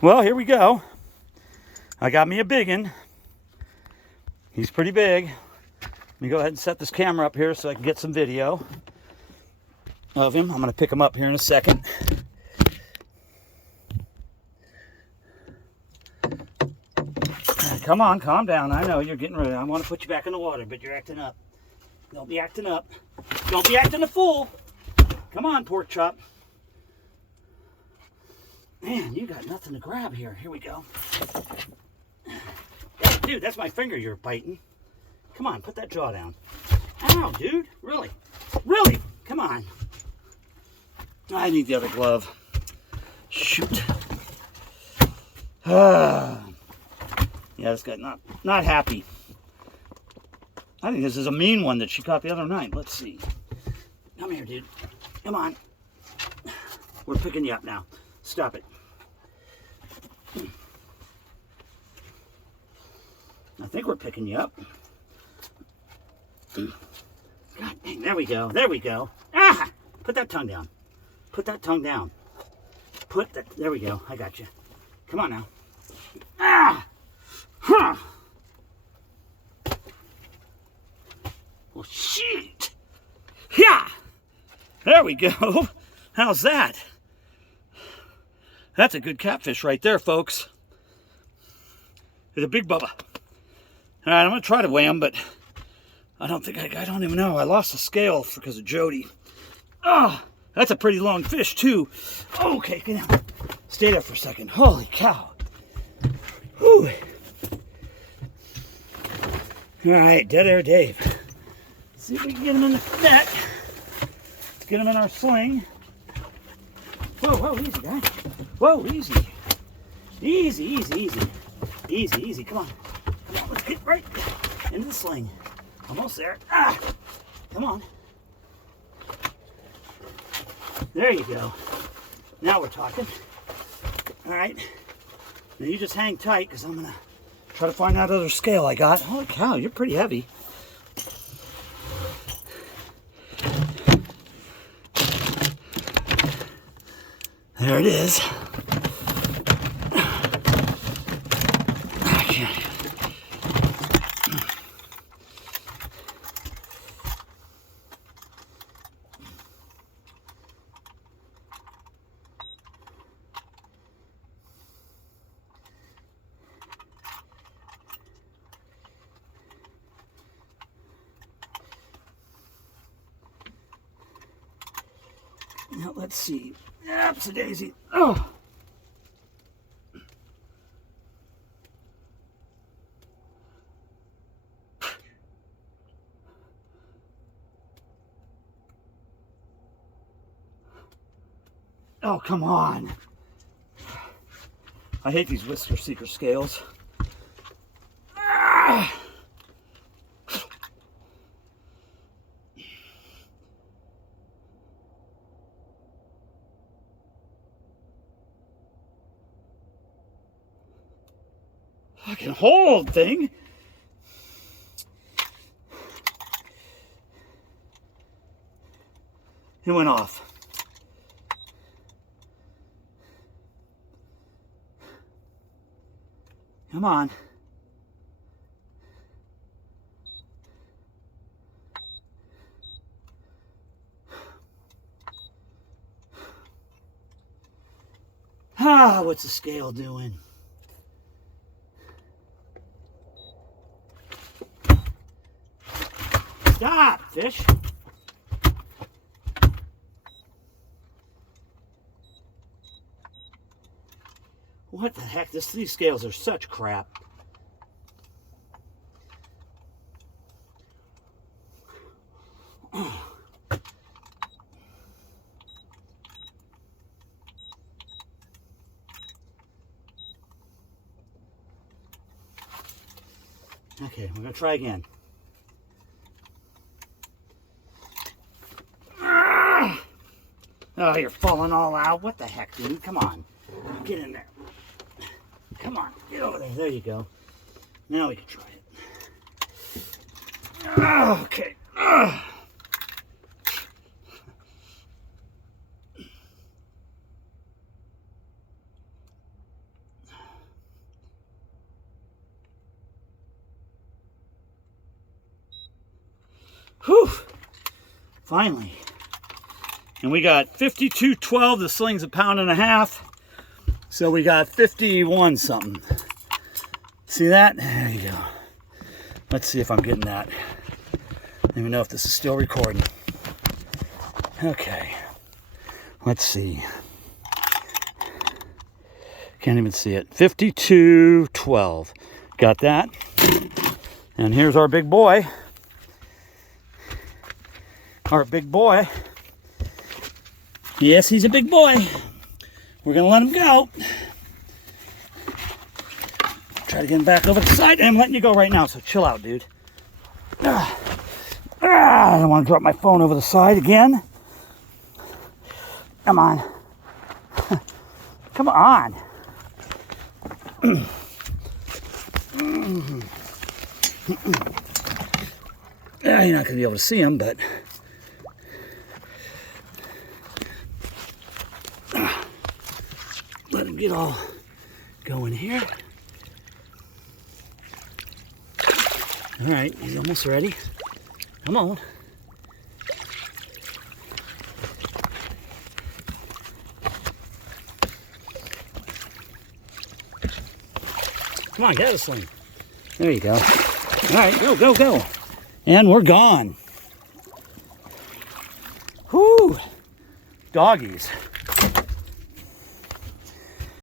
Well, here we go. I got me a big one. He's pretty big. Let me go ahead and set this camera up here so I can get some video of him. I'm going to pick him up here in a second. Come on, calm down. I know you're getting ready. I want to put you back in the water, but you're acting up. Don't be acting up. Don't be acting a fool. Come on, pork chop. Man, you got nothing to grab here. Here we go. Hey, dude, that's my finger you're biting. Come on, put that jaw down. Ow, dude. Really? Really? Come on. I need the other glove. Shoot. Yeah, this guy not happy. I think this is a mean one that she caught the other night. Let's see. Come here, dude. Come on. We're picking you up now. Stop it. I think we're picking you up. God dang, there we go. There we go. Ah! Put that tongue down. Put that tongue down. There we go. I got you. Come on now. Ah! Huh! Well, shit! Yeah! There we go. How's that? That's a good catfish right there, folks. It's a big bubba. All right, I'm going to try to weigh him, but I don't even know. I lost the scale because of Jody. Oh, that's a pretty long fish, too. Okay, get down. Stay there for a second. Holy cow. Whew. All right, Dead Air Dave. Let's see if we can get him in the net. Let's get him in our sling. Whoa, whoa, easy, guy. Whoa, easy. Easy, easy, easy. Easy, easy. Come on. Come on, let's get right into the sling. Almost there. Ah! Come on. There you go. Now we're talking. All right. Now you just hang tight because I'm going to try to find that other scale I got. Holy cow, you're pretty heavy. There it is. Okay. Now let's see. Oops, a daisy. Oh. Oh, come on. I hate these Whisker Seeker scales. Ah. Fucking hold thing. It went off. Come on. Ah, what's the scale doing? Stop, fish. What the heck? These scales are such crap. Okay, we're going to try again. Oh, you're falling all out. What the heck, dude? Come on. Get in there. Come on. Get over there. There you go. Now we can try it. Okay. Whew. Finally. And we got 52.12. The sling's 1.5 pounds. So we got 51 something. See that? There you go. Let's see if I'm getting that. I don't even know if this is still recording. Okay. Let's see. Can't even see it. 52.12. Got that. And here's our big boy. Our big boy. Yes, he's a big boy. We're going to let him go. Try to get him back over the side. And I'm letting you go right now, so chill out, dude. I don't want to drop my phone over the side again. Come on. Come on. Yeah, you're not going to be able to see him, but let him get all going here. All right, he's almost ready. Come on. Come on, get out of the sling. There you go. All right, go, go, go. And we're gone. Whoo! Doggies.